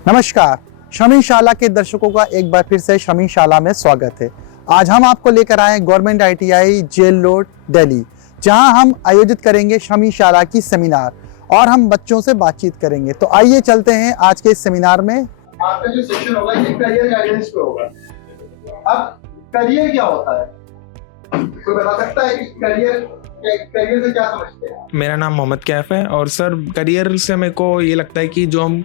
नमस्कार, शमी शाला के दर्शकों का एक बार फिर से शमी शाला में स्वागत है। आज हम आपको लेकर आए government ITI jail road Delhi, जहां हम आयोजित करेंगे शमी शाला की सेमिनार और हम बच्चों से बातचीत करेंगे। तो आइए चलते हैं आज के इस सेमिनार में। आपका जो सेशन होगा ये करियर गाइडेंस पे होगा। अब करियर क्या होता है, कोई बता सकता है कि करियर से क्या समझते हैं? मेरा नाम मोहम्मद कैफ है और सर करियर से मेरे को ये लगता है कि जो हम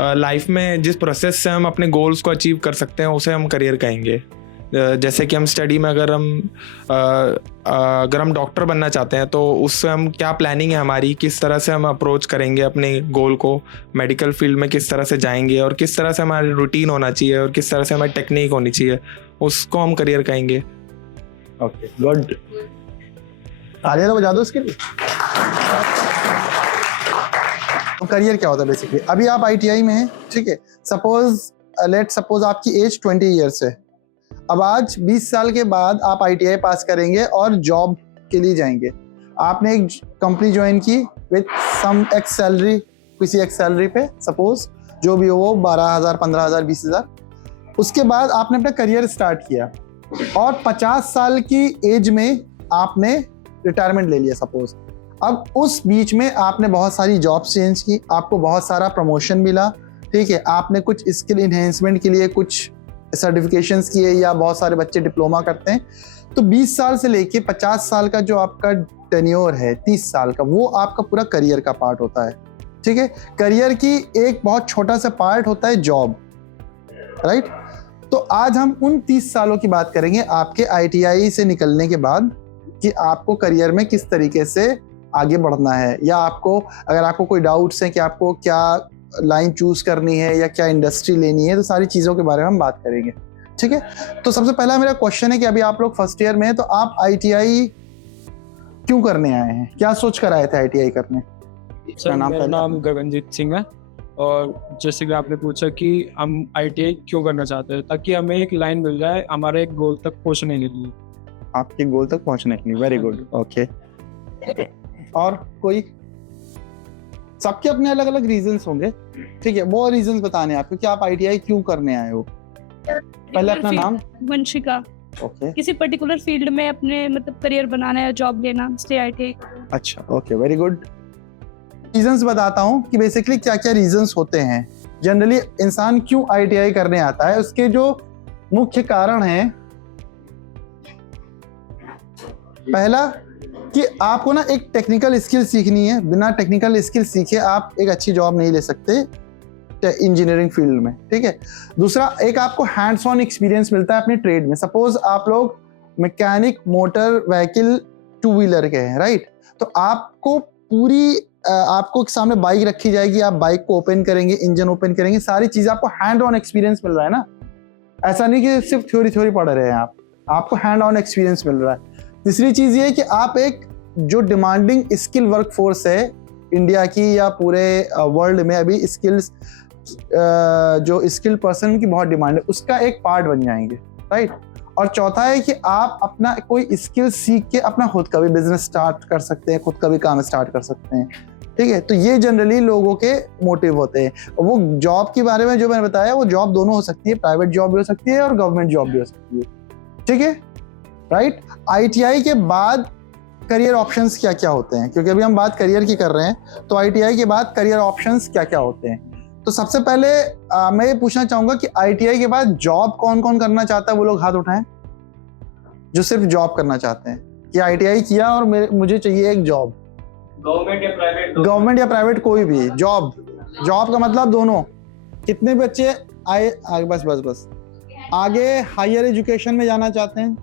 लाइफ में जिस प्रोसेस से हम अपने गोल्स को अचीव कर सकते हैं उसे हम करियर कहेंगे। जैसे कि हम स्टडी में अगर हम डॉक्टर बनना चाहते हैं तो उससे हम क्या प्लानिंग है हमारी, किस तरह से हम अप्रोच करेंगे अपने गोल को, मेडिकल फील्ड में किस तरह से जाएंगे और किस तरह से हमारी रूटीन होना चाहिए और किस तरह से हमारी टेक्निक होनी चाहिए, उसको हम करियर कहेंगे। Okay, good. तालियां तो बजा दो इसके लिए। करियर क्या होता है बेसिकली? अभी आप ITI में हैं, ठीक है। लेट सपोज आपकी एज 20 ईयर्स है। अब आज 20 साल के बाद आप ITI पास करेंगे और जॉब के लिए जाएंगे। आपने एक कंपनी ज्वाइन की विद सम एक्स सैलरी, किसी एक्स सैलरी पे, सपोज जो भी हो वो 12,000, 15,000, 20,000। उसके बाद आपने अपना करियर स्टार्ट किया और 50 साल की एज में आपने रिटायरमेंट ले लिया सपोज। अब उस बीच में आपने बहुत सारी जॉब्स चेंज की, आपको बहुत सारा प्रमोशन मिला, ठीक है। आपने कुछ स्किल इन्हेंसमेंट के लिए कुछ सर्टिफिकेशंस किए या बहुत सारे बच्चे डिप्लोमा करते हैं। तो 20 साल से लेके 50 साल का जो आपका टेन्योर है, 30 साल का, वो आपका पूरा करियर का पार्ट होता है, ठीक है। करियर की एक बहुत छोटा सा पार्ट होता है जॉब, राइट। तो आज हम उन 30 सालों की बात करेंगे आपके ITI से निकलने के बाद कि आपको करियर में किस तरीके से आगे बढ़ना है, या अगर आपको कोई डाउट्स हैं कि आपको क्या लाइन चूज करनी है या क्या इंडस्ट्री लेनी है, तो सारी चीज़ों के बारे में हम बात करेंगे, ठीक है। तो सबसे पहला मेरा क्वेश्चन है कि अभी आप लोग फर्स्ट ईयर में हैं, तो आप ITI क्यों करने आए हैं? क्या सोच कर आए थे ITI करने? सर मेरा नाम गगनजीत सिंह है और जैसे कि आपने पूछा कि हम ITI क्यों करना चाहते हैं, ताकि हमें एक लाइन मिल जाए हमारे एक गोल तक पहुंचने के लिए। आपके गोल तक पहुंचने के लिए, वेरी गुड, ओके। और कोई? सबके अपने अलग अलग रीजंस होंगे, ठीक है। वो रीजंस बताने आपको कि आप ITI क्यों करने आए हो। पहले अपना नाम। वंशिका। ओके, किसी पर्टिकुलर फील्ड में अपने करियर बनाना है, जॉब लेना, इसलिए ITI। अच्छा, ओके, वेरी गुड। रीजंस बताता हूँ कि बेसिकली क्या क्या रीजंस होते हैं। जनरली इंसान क्यों ITI करने आता है, उसके जो मुख्य कारण हैं, पहला कि आपको ना एक टेक्निकल स्किल सीखनी है। बिना टेक्निकल स्किल सीखे आप एक अच्छी जॉब नहीं ले सकते इंजीनियरिंग फील्ड में, ठीक है। दूसरा, एक आपको हैंड्स ऑन एक्सपीरियंस मिलता है अपने ट्रेड में। सपोज आप लोग मैकेनिक, मोटर व्हीकल, 2 व्हीलर के हैं, राइट। तो आपको सामने बाइक रखी जाएगी, आप बाइक को ओपन करेंगे, इंजन ओपन करेंगे, सारी चीजें आपको हैंड ऑन एक्सपीरियंस मिल रहा है ना। ऐसा नहीं कि सिर्फ थ्योरी पढ़ रहे हैं आपको हैंड ऑन एक्सपीरियंस मिल रहा है। तीसरी चीज ये है कि आप एक जो डिमांडिंग स्किल वर्क फोर्स है इंडिया की या पूरे वर्ल्ड में, अभी स्किल्स जो स्किल पर्सन की बहुत डिमांड है, उसका एक पार्ट बन जाएंगे, राइट। और चौथा है कि आप अपना कोई स्किल सीख के अपना खुद का भी बिजनेस स्टार्ट कर सकते हैं, खुद का भी काम स्टार्ट कर सकते हैं, ठीक है। तो ये जनरली लोगों के मोटिव होते हैं। वो जॉब के बारे में जो मैंने बताया, वो जॉब दोनों हो सकती है, प्राइवेट जॉब भी हो सकती है और गवर्नमेंट जॉब भी हो सकती है, ठीक है, राइट। ITI के बाद करियर ऑप्शंस क्या क्या होते हैं, क्योंकि अभी हम बात करियर की कर रहे हैं, तो ITI के बाद करियर ऑप्शंस क्या क्या होते हैं। तो सबसे पहले मैं ये पूछना चाहूंगा कि ITI के बाद जॉब कौन कौन करना चाहता है, वो लोग हाथ उठाएं जो सिर्फ जॉब करना चाहते हैं कि ITI किया और मुझे चाहिए एक जॉब। गवर्नमेंट या प्राइवेट कोई भी जॉब का मतलब दोनों। कितने बच्चे आए बस आगे हायर एजुकेशन में जाना चाहते हैं?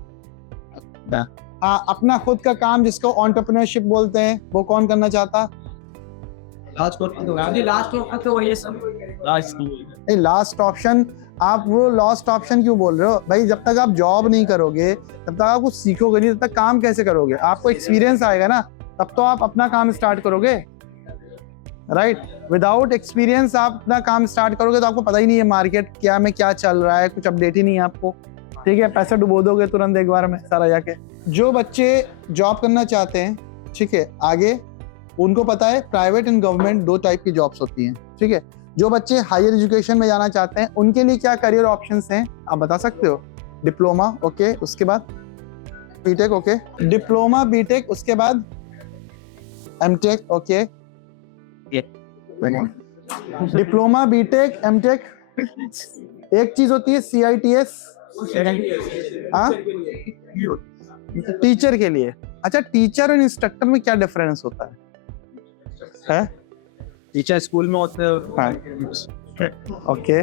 अपना खुद का काम जिसको एंटरप्रेन्योरशिप बोलते हैं, वो कौन करना चाहता? Last option. आप वो लास्ट ऑप्शन क्यों बोल रहे हो भाई? जब तक आप जॉब नहीं करोगे, तब तक आप कुछ सीखोगे नहीं, तब तक काम कैसे करोगे? आपको एक्सपीरियंस आएगा ना, तब तो आप अपना काम स्टार्ट करोगे, राइट। विदाउट एक्सपीरियंस आप अपना काम स्टार्ट करोगे तो आपको पता ही नहीं है मार्केट क्या में क्या चल रहा है, कुछ अपडेट ही नहीं है आपको, ठीक है। पैसा डुबो दोगे तुरंत एक बार में सारा जाके। जो बच्चे जॉब करना चाहते हैं, ठीक है, आगे उनको पता है प्राइवेट एंड गवर्नमेंट 2 टाइप की जॉब्स होती हैं, ठीक है। जो बच्चे हायर एजुकेशन में जाना चाहते हैं उनके लिए क्या करियर ऑप्शंस हैं आप बता सकते हो? डिप्लोमा, ओके, उसके बाद बीटेक, ओके, डिप्लोमा बीटेक, उसके बाद MTech, okay, diploma BTech MTech. एक चीज होती है CITS, हाँ, टीचर के लिए। अच्छा, टीचर और इंस्ट्रक्टर में क्या डिफरेंस होता है? टीचर स्कूल में होते हैं। हाँ, ओके,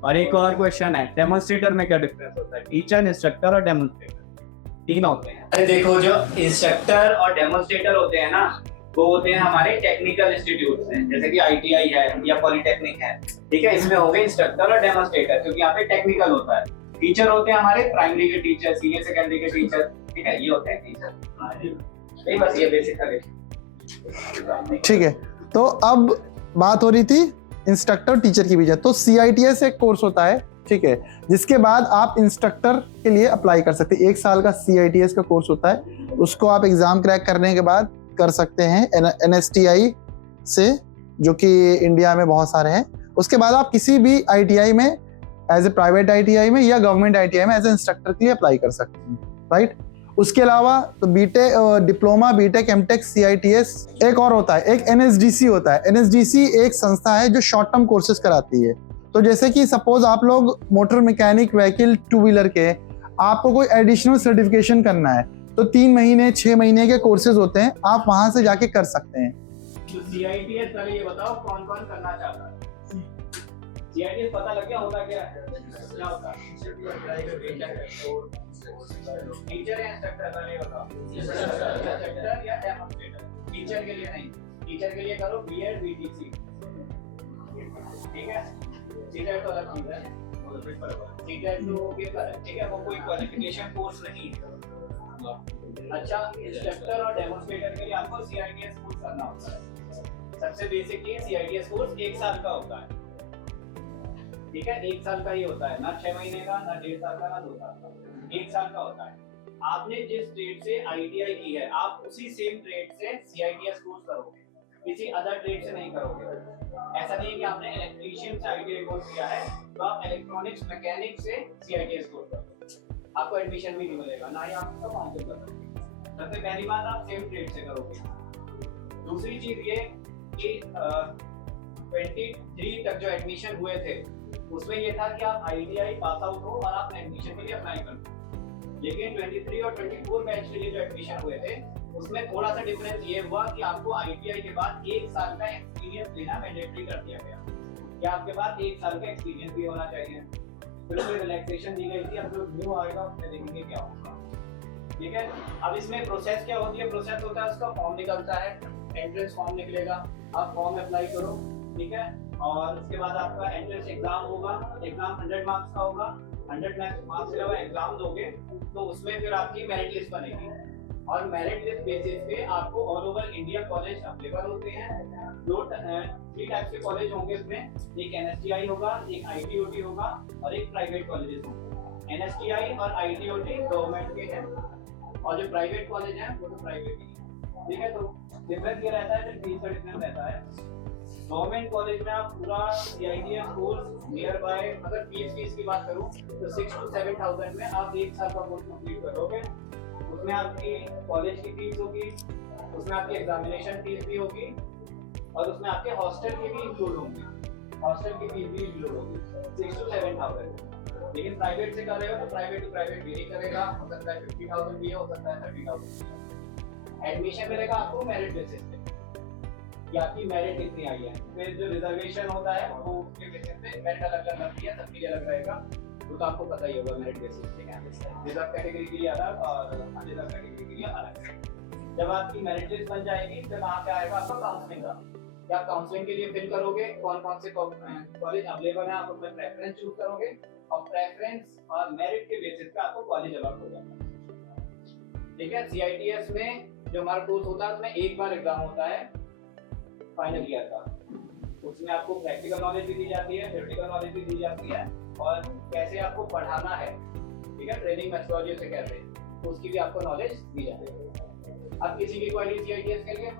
और एक और क्वेश्चन है, डेमोन्स्ट्रेटर में क्या डिफरेंस होता है? टीचर, इंस्ट्रक्टर और डेमोन्स्ट्रेटर तीन होते हैं। अरे देखो, जो इंस्ट्रक्टर और डेमोन्स्ट्रेटर होते हैं ना, वो होते हैं हमारे टेक्निकल इंस्टीट्यूट में, जैसे कि ITI है या पॉलिटेक्निक है, ठीक है। इसमें हो गए इंस्ट्रक्टर और डेमोन्स्ट्रेटर, क्योंकि यहाँ पे टेक्निकल होता है। टीचर होते हैं हमारे प्राइमरी के टीचर, सीनियर सेकेंडरी के टीचर, ठीक है, ये होते हैं टीचर। यही बस ये बेसिक है, ठीक है। तो अब बात हो रही थी इंस्ट्रक्टर और टीचर की भी। तो CITS एक कोर्स होता है, ठीक है, जिसके बाद आप इंस्ट्रक्टर के लिए अप्लाई कर सकते हैं। 1 साल का CITS का कोर्स होता है, उसको आप एग्जाम क्रैक करने के बाद कर सकते हैं NSTI से, जो कि इंडिया में बहुत सारे हैं। उसके बाद आप किसी भी ITI में एज ए प्राइवेट ITI में या गवर्नमेंट ITI में एज ए इंस्ट्रक्टर के लिए अप्लाई कर सकते हैं, राइट। उसके अलावा तो BTech, diploma, BTech, MTech, CITS, एक और होता है, एक NSDC होता है। NSDC एक संस्था है जो शॉर्ट टर्म कोर्सेज कराती है। तो जैसे कि सपोज आप लोग मोटर मैकेनिक, व्हीकल, 2 व्हीलर के, आपको कोई एडिशनल सर्टिफिकेशन करना है तो 3 महीने 6 महीने के कोर्सेज होते हैं, आप वहां से जाके कर सकते हैं। तो CITS पहले ये बताओ कौन कौन करना चाहता है? CITS पता लग गया होता क्या है? क्या होता है? टीचर या इंस्ट्रक्टर, पहले ये बताओ। इंस्ट्रक्टर या डेमोन्स्ट्रेटर? टीचर के लिए नहीं, टीचर के लिए करो B.Ed BTC, ठीक है। टीचर तो अलग चीज है, टीचर तो ठीक है, वो कोई क्वालिफिकेशन कोर्स नहीं है। अच्छा, इंस्ट्रक्टर और डेमोन्स्ट्रेटर के लिए आपको CITS कोर्स करना होता है। सबसे बेसिक ये CITS कोर्स 1 साल का होता है, ठीक है। 1 साल का ही होता है, ना 6 महीने का, ना 1.5 साल का, ना 2 साल का, 1 साल का होता है। आपने जिस ट्रेड से ITI की है, आप उसी सेम ट्रेड से CITS कोर्स करोगे, किसी अदर ट्रेड से नहीं करोगे। ऐसा नहीं है कि आपने इलेक्ट्रीशियन से ITI कोर्स किया है तो आप इलेक्ट्रॉनिक्स मैकेनिक से CITS कोर्स करोगे, आपको एडमिशन भी नहीं मिलेगा, ना ही आप उसका काउंसिल कर सकते। सबसे पहली बात, आप सेम ट्रेड से करोगे। दूसरी चीज ये कि 23 तक जो एडमिशन हुए थे उसमें ये था कि आप ITI पास आउट हो और आप एडमिशन के लिए अप्लाई करो। लेकिन 23 और 24 बैच के लिए जो एडमिशन हुए थे उसमें थोड़ा सा डिफरेंस ये हुआ कि आपको ITI के बाद 1 साल का एक्सपीरियंस लेना मैंडेटरी कर दिया गया। क्या आपके पास 1 साल का एक्सपीरियंस भी होना चाहिए। फिर कोई रिलैक्सेशन दी गई थी, अब जो न्यू आएगा उसमें देखेंगे क्या होगा, ठीक है। अब इसमें प्रोसेस क्या होती है? प्रोसेस होता है, उसका फॉर्म निकलता है, एंट्रेंस फॉर्म निकलेगा, आप फॉर्म अप्लाई करो, ठीक है। और उसके बाद आपका एंट्रेंस एग्जाम होगा, एग्जाम 100 मार्क्स का होगा। 100 मार्क्स के अलावा एग्जाम दोगे तो उसमें फिर आपकी मेरिट लिस्ट बनेगी, और मेरिट लिस्ट बेसिस पे आपको all over India college available होते हैं। 3 टाइप्स के कॉलेज होंगे उसमें, एक NSTI होगा, एक ITOT होगा और एक प्राइवेट कॉलेजेस होंगे। NSTI और ITOT गवर्नमेंट के हैं और जो प्राइवेट कॉलेज हैं वो तो प्राइवेट ही हैं, ठीक है। तो डिफरेंस ये रहता है, फीस का डिफरेंस रहता है। गवर्नमेंट कॉलेज में आप पूरा CITS कोर्स नियर बाय, अगर फीस की बात करूं तो 6 to 7,000 में आप 1 साल का कोर्स कंप्लीट करोगे। उसमें आपकी कॉलेज की फीस होगी, उसमें आपकी एग्जामिनेशन फीस भी होगी और उसमें आपके हॉस्टल की भी इंक्लूड होंगी, हॉस्टल की फीस भी इंक्लूड होगी 6 to 7,000। लेकिन प्राइवेट से कर रहे हो तो प्राइवेट टू प्राइवेट वेरी करेगा, हो सकता है 50,000 भी है, हो सकता है 30,000। एडमिशन मिलेगा आपको मेरिट बेसिस पे कि आपकी मेरिट कितनी आई है। फिर जो रिजर्वेशन होता है वो उसके बेसिस पे मेरिट अलग लगती है, सबके लिए अलग रहेगा, वो तो आपको पता ही होगा मेरिट बेसिस, ठीक है। रिजर्व कैटेगरी के लिए अलग और अनरिजर्व कैटेगरी के लिए अलग। जब आपकी मेरिट लिस्ट बन जाएगी फिर वहाँ पे आएगा आपका काउंसलिंग का, कि आप काउंसलिंग के लिए फिल करोगे कौन कौन से कॉलेज अवेलेबल है, आप उसमें प्रेफरेंस चूज करोगे और प्रेफरेंस और मेरिट के बेसिस पे आपको कॉलेज अलॉट हो जाएगा, ठीक है। CITS में जो हमारा कोर्स होता है उसमें एक बार एग्जाम होता है फाइनल ईयर का, उसमें आपको प्रैक्टिकल नॉलेज भी दी जाती है, थ्योरेटिकल नॉलेज भी दी जाती है और कैसे आपको पढ़ाना है, ठीक है, ट्रेनिंग मेथोडोलॉजी से कहते हैं, तो उसकी भी आपको नॉलेज दी जाती है। अब किसी की क्वेरी CITS के लिए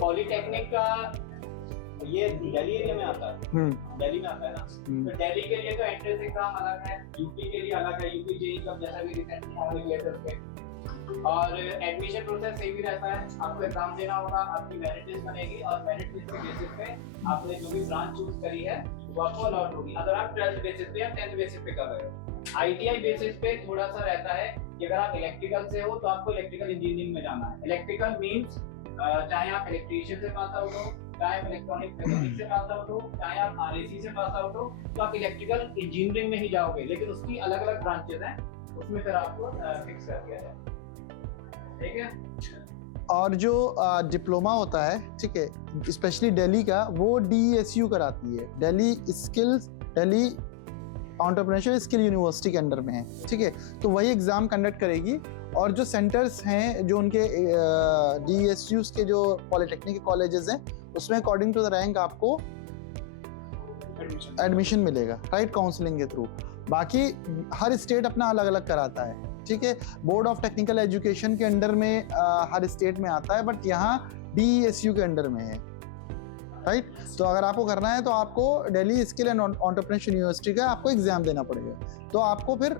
पॉलिटेक्निक का ये दिल्ली एरिया में आता है, दिल्ली में आता है ना। तो दिल्ली के लिए तो एंट्रेंस एग्जाम अलग है, यूपी के लिए अलग है, यूपी जेई का जैसा भी रिसेंटली हमने किया था उसके। और एडमिशन प्रोसेस सही भी रहता है, आपको एग्जाम देना होगा, आपकी मेरिट लिस्ट बनेगी और मेरिट लिस्ट के बेसिस पे आपने जो भी ब्रांच चूज करी है वो आपको अलॉट होगी। अगर आप 12th बेसिस पे या 10th बेसिस पे कर रहे हो, आईटीआई बेसिस पे थोड़ा सा रहता है कि अगर आप इलेक्ट्रिकल से हो तो आपको इलेक्ट्रिकल इंजीनियरिंग में जाना है। इलेक्ट्रिकल मींस चाहे आप इलेक्ट्रीशियन से पास आउट हो, चाहे आप इलेक्ट्रॉनिक मैकेनिक से पास आउट हो, चाहे आप आरएसी से पास आउट हो, तो आप इलेक्ट्रिकल इंजीनियरिंग में ही जाओगे। लेकिन उसकी अलग अलग ब्रांचेस हैं, उसमें फिर आपको फिक्स कर दिया जाए, ठीक है। और जो डिप्लोमा होता है, ठीक है, स्पेशली दिल्ली का, वो DESU कराती है, दिल्ली एंटरप्रेन्योरशिप स्किल यूनिवर्सिटी के अंडर में है, ठीक है। तो वही एग्जाम कंडक्ट करेगी और जो सेंटर्स हैं, जो उनके DESUs के जो पॉलिटेक्निक कॉलेजेस हैं, उसमें अकॉर्डिंग टू द रैंक आपको एडमिशन मिलेगा, राइट, काउंसलिंग के थ्रू। बाकी हर स्टेट अपना अलग अलग कराता है, ठीक है। बोर्ड ऑफ टेक्निकल एजुकेशन के अंडर में हर स्टेट में आता है, बट यहाँ DESU के अंडर में है, राइट। तो अगर आपको करना है तो आपको Delhi skill and entrepreneurship university का आपको एग्जाम देना पड़ेगा। तो आपको फिर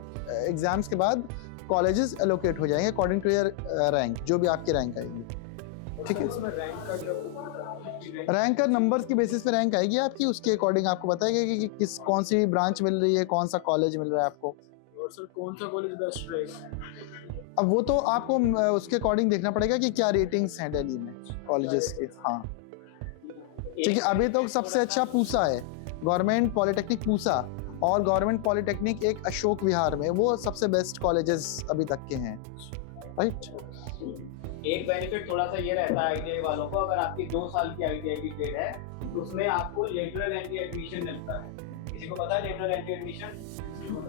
एग्जाम्स के बाद कॉलेजेस एलोकेट हो जाएंगे अकॉर्डिंग टू योर रैंक, जो भी आपकी रैंक आएगी, ठीक है। रैंक का नंबर्स की बेसिस पे रैंक आएगी आपकी, उसके अकॉर्डिंग आपको बताएगा कि किस कौन सी ब्रांच मिल रही है, कौन सा कॉलेज मिल रहा है आपको। और सर कौन सा कॉलेज बेस्ट रहेगा? अब वो तो आपको उसके अकॉर्डिंग देखना पड़ेगा कि क्या रेटिंग्स हैं दिल्ली में कॉलेजेस की। हाँ, ठीक है। अभी तो सबसे अच्छा पूसा है, गवर्नमेंट पॉलिटेक्निक पूसा, और गवर्नमेंट पॉलिटेक्निक एक अशोक विहार में, वो सबसे बेस्ट कॉलेजेस अभी तक के हैं, राइट। एक बेनिफिट थोड़ा सा ये रहता है आईटीआई वालों को, अगर आपकी 2 साल की आईटीआई की ट्रेड है तो उसमें आपको लेटरल एंट्री एडमिशन मिलता है। किसी को पता है लेटरल एंट्री एडमिशन?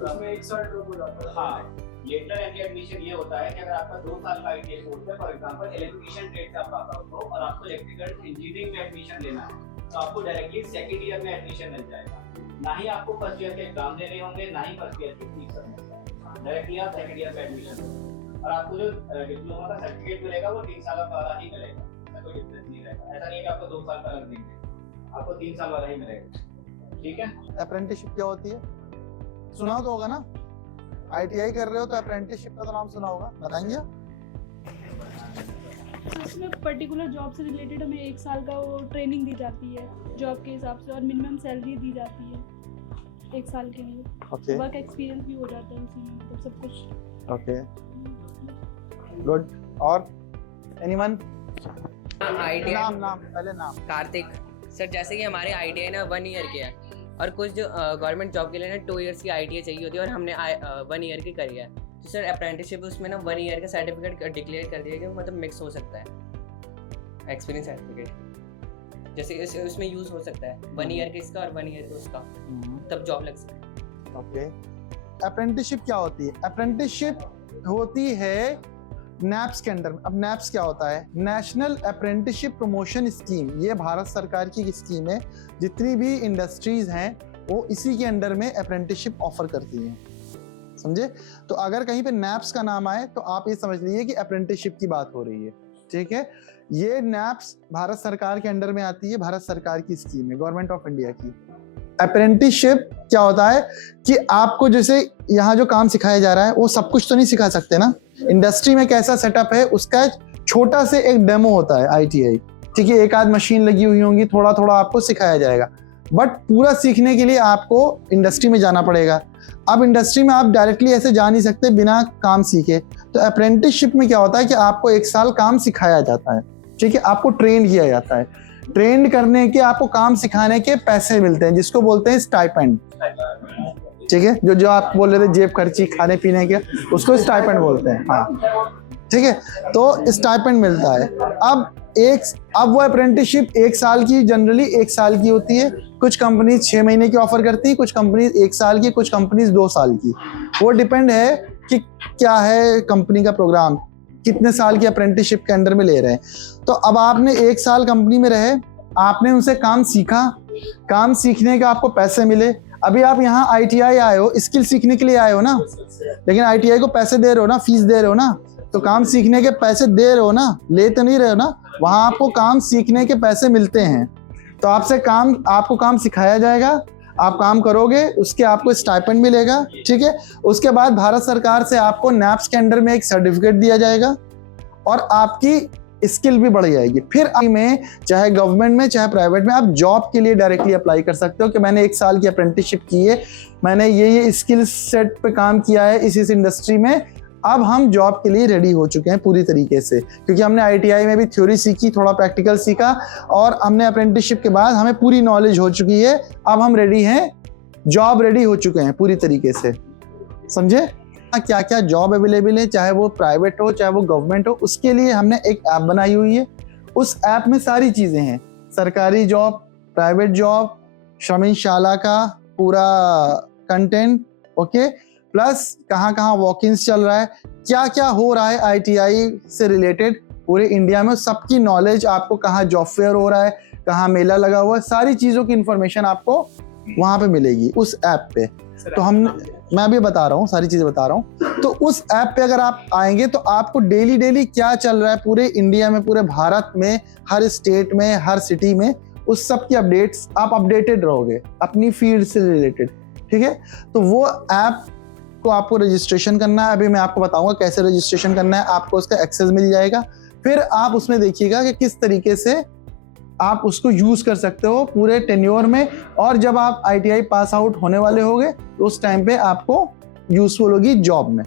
उसमें 1 साल ड्रॉप हो जाता है। हाँ, लेटरल एंट्री एडमिशन ये होता है कि अगर आपका 2 साल का आईटीआई कोर्स है, फॉर एग्जांपल इलेक्ट्रिशियन ट्रेड से आप पास आउट हो और आपको इलेक्ट्रिकल इंजीनियरिंग में एडमिशन लेना है, तो आपको डायरेक्टली सेकंड ईयर में एडमिशन मिल जाएगा। ना ही आपको फर्स्ट ईयर के एग्जाम देने होंगे, ना ही फर्स्ट ईयर की फीस भरनी, डायरेक्टली आप सेकंड ईयर में एडमिशन। और आपको जो डिप्लोमा का सर्टिफिकेट मिलेगा वो 3 साल वाला ही मिलेगा, ऐसा कोई डिफरेंस नहीं रहेगा। ऐसा नहीं कि आपको 2 साल का अलग देंगे, आपको 3 साल वाला ही मिलेगा, ठीक है। अप्रेंटिसशिप क्या होती है, सुना तो होगा ना? आईटीआई कर रहे हो तो अप्रेंटिसशिप का तो नाम सुना होगा, बताएंगे आप? तो इसमें पर्टिकुलर जॉब से रिलेटेड हमें 1 साल का वो ट्रेनिंग दी जाती है जॉब के हिसाब से, और मिनिमम सैलरी दी जाती है 1 साल के लिए। ओके, वर्क एक्सपीरियंस भी हो जाता है उसी में, मतलब सब कुछ। Okay, good. और एनीवन? आईटीआई नाम पहले नाम। कार्तिक सर, जैसे कि हमारे आईटीआई ना 1 ईयर के है, और कुछ जो गवर्नमेंट जॉब के लिए ना 2 इयर्स की आईटीआई चाहिए होती है, और हमने 1 ईयर की करी है। तो सर अप्रेंटिसशिप उसमें ना 1 ईयर का सर्टिफिकेट डिक्लेयर कर दिया कि मतलब मिक्स हो सकता है, एक्सपीरियंस सर्टिफिकेट जैसे उसमें यूज हो सकता है 1 ईयर के इसका और 1 ईयर का उसका, तब जॉब लग सकती है। ओके, अप्रेंटिसशिप क्या होती है? अप्रेंटिसशिप होती है नैप्स के अंडर में। अब नैप्स क्या होता है? National apprenticeship promotion scheme. ये भारत सरकार की स्कीम है, जितनी भी इंडस्ट्रीज हैं वो इसी के अंडर में अप्रेंटिसशिप ऑफर करती हैं, समझे? तो अगर कहीं पे नैप्स का नाम आए तो आप ये समझ लीजिए कि अप्रेंटिसशिप की बात हो रही है, ठीक है। ये नैप्स भारत सरकार के अंडर में आती है, भारत सरकार की स्कीम है, गवर्नमेंट ऑफ इंडिया की। अप्रेंटिसशिप क्या होता है कि आपको जैसे यहाँ जो काम सिखाया जा रहा है वो सब कुछ तो नहीं सिखा सकते ना। इंडस्ट्री में कैसा सेटअप है उसका छोटा से एक डेमो होता है आईटीआई, ठीक है। एक आध मशीन लगी हुई होंगी, थोड़ा थोड़ा आपको सिखाया जाएगा, बट पूरा सीखने के लिए आपको इंडस्ट्री में जाना पड़ेगा। अब इंडस्ट्री में आप डायरेक्टली ऐसे जा नहीं सकते बिना काम सीखे। तो अप्रेंटिसशिप में क्या होता है कि आपको 1 साल काम सिखाया जाता है, ठीक है। आपको ट्रेन किया जाता है, ट्रेंड करने के, आपको काम सिखाने के पैसे मिलते हैं, जिसको बोलते हैं स्टाइपेंड, ठीक है। जो आप बोल रहे थे जेब खर्ची खाने पीने के, उसको स्टाइपेंड बोलते हैं, हाँ, ठीक है। तो स्टाइपेंड मिलता है। अब वो अप्रेंटिसशिप 1 साल की, जनरली 1 साल की होती है। कुछ कंपनीज 6 महीने की ऑफर करती है, कुछ कंपनीज 1 साल की, कुछ कंपनीज 2 साल की। वो डिपेंड है कि क्या है कंपनी का प्रोग्राम, कितने साल की अप्रेंटिसशिप के अंडर में ले रहे हैं। तो अब आपने 1 साल कंपनी में रहे, आपने उनसे काम सीखा, काम सीखने का आपको पैसे मिले। अभी आप यहाँ आईटीआई आए हो, स्किल सीखने के लिए आए हो ना, लेकिन आईटीआई को पैसे दे रहे हो ना, फीस दे रहे हो ना, तो काम सीखने के पैसे दे रहे हो ना, ले तो नहीं रहे हो ना, वहां आपको काम सीखने के पैसे मिलते हैं। तो आपको काम सिखाया जाएगा, आप काम करोगे, उसके आपको स्टाइपेंड मिलेगा, ठीक है। उसके बाद भारत सरकार से आपको नैप्स के अंडर में एक सर्टिफिकेट दिया जाएगा और आपकी स्किल भी बढ़ जाएगी। फिर में चाहे गवर्नमेंट में चाहे प्राइवेट में आप जॉब के लिए डायरेक्टली अप्लाई कर सकते हो कि मैंने 1 साल की अप्रेंटिसशिप की है, मैंने ये स्किल सेट पे काम किया है इस इंडस्ट्री में, अब हम जॉब के लिए रेडी हो चुके हैं पूरी तरीके से, क्योंकि हमने ITI में भी थ्योरी सीखी, थोड़ा प्रैक्टिकल सीखा और हमने अप्रेंटिसशिप के बाद हमें पूरी नॉलेज हो चुकी है। अब हम रेडी हैं, जॉब रेडी हो चुके हैं पूरी तरीके से, समझे। क्या क्या जॉब अवेलेबल है, चाहे वो प्राइवेट हो चाहे वो गवर्नमेंट हो, उसके लिए हमने एक ऐप बनाई हुई है। उस ऐप में सारी चीज़ें हैं, सरकारी जॉब, प्राइवेट जॉब, श्रमशाला का पूरा कंटेंट, ओके, प्लस कहाँ कहाँ वॉक-इन्स चल रहा है, क्या क्या हो रहा है ITI से रिलेटेड पूरे इंडिया में, सबकी नॉलेज आपको, कहाँ जॉब फेयर हो रहा है, कहाँ मेला लगा हुआ है, सारी चीज़ों की इंफॉर्मेशन आपको वहाँ पे मिलेगी उस ऐप पे। तो मैं अभी बता रहा हूँ, सारी चीज़ें बता रहा हूँ। तो उस ऐप पे अगर आप आएंगे तो आपको डेली क्या चल रहा है पूरे इंडिया में, पूरे भारत में, हर स्टेट में, हर सिटी में, उस सब की अपडेट्स, आप अपडेटेड रहोगे अपनी फील्ड से रिलेटेड, ठीक है। तो वो ऐप को आपको रजिस्ट्रेशन करना है, अभी मैं आपको बताऊंगा कैसे रजिस्ट्रेशन करना है, आपको उसका एक्सेस मिल जाएगा। फिर आप उसमें देखिएगा कि किस तरीके से आप उसको यूज कर सकते हो पूरे टेन्योर में, और जब आप ITI पास आउट होने वाले होगे तो उस टाइम पे आपको यूजफुल होगी जॉब में।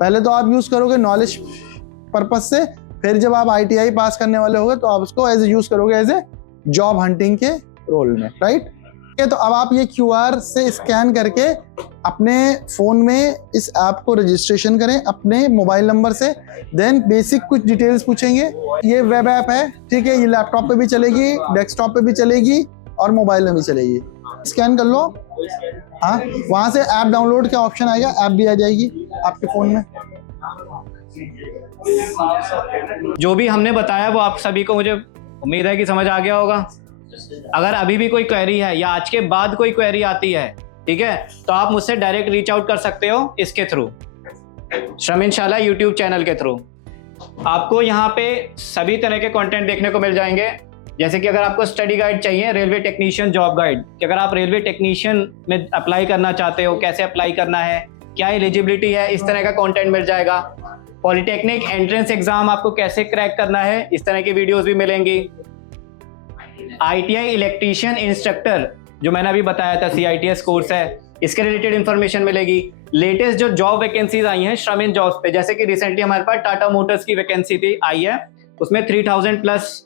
पहले तो आप यूज करोगे नॉलेज पर्पस से, फिर जब आप ITI पास करने वाले होगे तो आप उसको एज ए यूज करोगे एज ए जॉब हंटिंग के रोल में, राइट। तो अब आप ये QR से स्कैन करके अपने फ़ोन में इस ऐप को रजिस्ट्रेशन करें अपने मोबाइल नंबर से। देन बेसिक कुछ डिटेल्स पूछेंगे। ये वेब ऐप है, ठीक है, ये लैपटॉप पे भी चलेगी, डेस्कटॉप पे भी चलेगी और मोबाइल में भी चलेगी। स्कैन कर लो, हाँ, वहाँ से ऐप डाउनलोड का ऑप्शन आएगा, ऐप भी आ जाएगी आपके फ़ोन में। जो भी हमने बताया वो आप सभी को मुझे उम्मीद है कि समझ आ गया होगा। अगर अभी भी कोई क्वेरी है या आज के बाद कोई क्वेरी आती है, ठीक है, तो आप मुझसे डायरेक्ट रीच आउट कर सकते हो इसके थ्रू, श्रमशाला यूट्यूब चैनल के थ्रू। आपको यहाँ पे सभी तरह के कंटेंट देखने को मिल जाएंगे, जैसे कि अगर आपको स्टडी गाइड चाहिए, रेलवे टेक्नीशियन जॉब गाइड, कि अगर आप रेलवे टेक्नीशियन में अप्लाई करना चाहते हो, कैसे अप्लाई करना है, क्या एलिजिबिलिटी है, इस तरह का कंटेंट मिल जाएगा। पॉलिटेक्निक एंट्रेंस एग्जाम आपको कैसे क्रैक करना है, इस तरह की वीडियोस भी मिलेंगी। ITI इलेक्ट्रीशियन इंस्ट्रक्टर जो मैंने अभी बताया था, CITS कोर्स है, इसके रिलेटेड इंफॉर्मेशन मिलेगी। लेटेस्ट जो जॉब वैकेंसीज आई हैं श्रमिन जॉब्स पे, जैसे कि रिसेंटली हमारे पास टाटा मोटर्स की वैकेंसी थी आई है, उसमें 3000 प्लस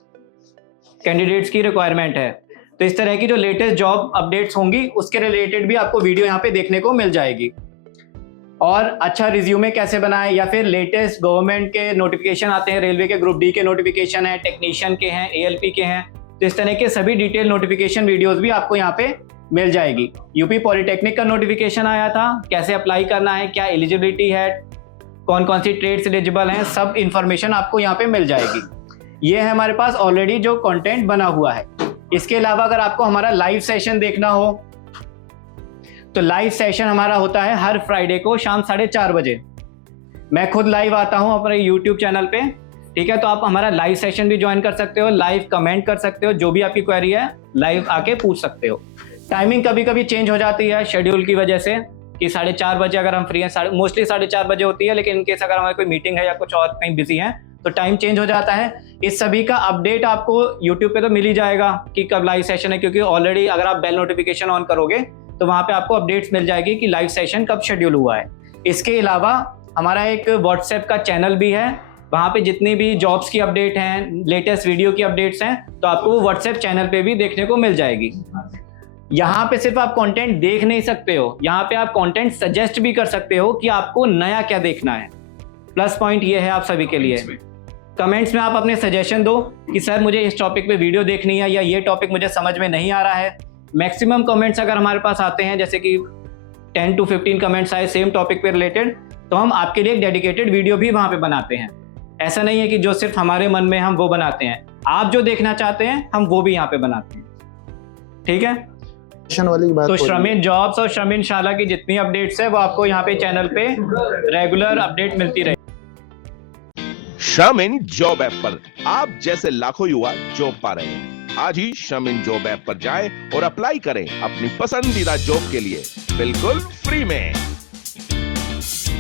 कैंडिडेट्स की रिक्वायरमेंट है। तो इस तरह की जो लेटेस्ट जॉब अपडेट्स होंगी उसके रिलेटेड भी आपको वीडियो यहाँ पे देखने को मिल जाएगी। और अच्छा रिज्यूमे कैसे बनाएं, या फिर लेटेस्ट गवर्नमेंट के नोटिफिकेशन आते हैं, रेलवे के ग्रुप D के नोटिफिकेशन है, टेक्नीशियन के हैं, ALP के हैं, तो इस तरह के सभी डिटेल नोटिफिकेशन वीडियोस भी आपको यहाँ पे मिल जाएगी। यूपी पॉलिटेक्निक का नोटिफिकेशन आया था, कैसे अप्लाई करना है, क्या एलिजिबिलिटी है, कौन कौन सी ट्रेड्स एलिजिबल हैं, सब इंफॉर्मेशन आपको यहाँ पे मिल जाएगी। ये है हमारे पास ऑलरेडी जो कंटेंट बना हुआ है। इसके अलावा अगर आपको हमारा लाइव सेशन देखना हो तो लाइव सेशन हमारा होता है हर फ्राइडे को शाम 4:30 बजे। मैं खुद लाइव आता हूँ अपने यूट्यूब चैनल पे, ठीक है, तो आप हमारा लाइव सेशन भी ज्वाइन कर सकते हो, लाइव कमेंट कर सकते हो, जो भी आपकी क्वेरी है लाइव आके पूछ सकते हो। टाइमिंग कभी कभी चेंज हो जाती है शेड्यूल की वजह से, कि 4:30 बजे अगर हम फ्री हैं, मोस्टली 4:30 बजे होती है, लेकिन इनकेस अगर हमारी कोई मीटिंग है या कुछ और कहीं बिजी है तो टाइम चेंज हो जाता है। इस सभी का अपडेट आपको यूट्यूब पे तो मिल ही जाएगा कि कब लाइव सेशन है, क्योंकि ऑलरेडी अगर आप बेल नोटिफिकेशन ऑन करोगे तो वहाँ पे आपको अपडेट्स मिल जाएगी कि लाइव सेशन कब शेड्यूल हुआ है। इसके अलावा हमारा एक व्हाट्सएप का चैनल भी है, वहाँ पे जितनी भी जॉब्स की अपडेट हैं, लेटेस्ट वीडियो की अपडेट्स हैं, तो आपको वो व्हाट्सएप चैनल पे भी देखने को मिल जाएगी। यहाँ पे सिर्फ आप कंटेंट देख नहीं सकते हो, यहाँ पे आप कंटेंट सजेस्ट भी कर सकते हो कि आपको नया क्या देखना है। प्लस पॉइंट ये है आप सभी के लिए। कमेंट्स में आप अपने सजेशन दो कि सर मुझे इस टॉपिक पे वीडियो देखनी है, या ये टॉपिक मुझे समझ में नहीं आ रहा है। मैक्सिमम कमेंट्स अगर हमारे पास आते हैं, जैसे कि 10 to 15 कमेंट्स आए सेम टॉपिक पे रिलेटेड, तो हम आपके लिए एक डेडिकेटेड वीडियो भी वहाँ पे बनाते हैं। ऐसा नहीं है कि जो सिर्फ हमारे मन में हम वो बनाते हैं, आप जो देखना चाहते हैं हम वो भी यहाँ पे बनाते हैं, ठीक है। वाली बात तो श्रमिन जॉब्स और श्रमशाला की जितनी अपडेट्स है वो आपको यहाँ पे चैनल पे रेगुलर अपडेट मिलती रहेगी। श्रम इन जॉब ऐप पर आप जैसे लाखों युवा जॉब पा रहे हैं। आज ही श्रम इन जॉब ऐप पर जाएं और अप्लाई करें अपनी पसंदीदा जॉब के लिए बिल्कुल फ्री में।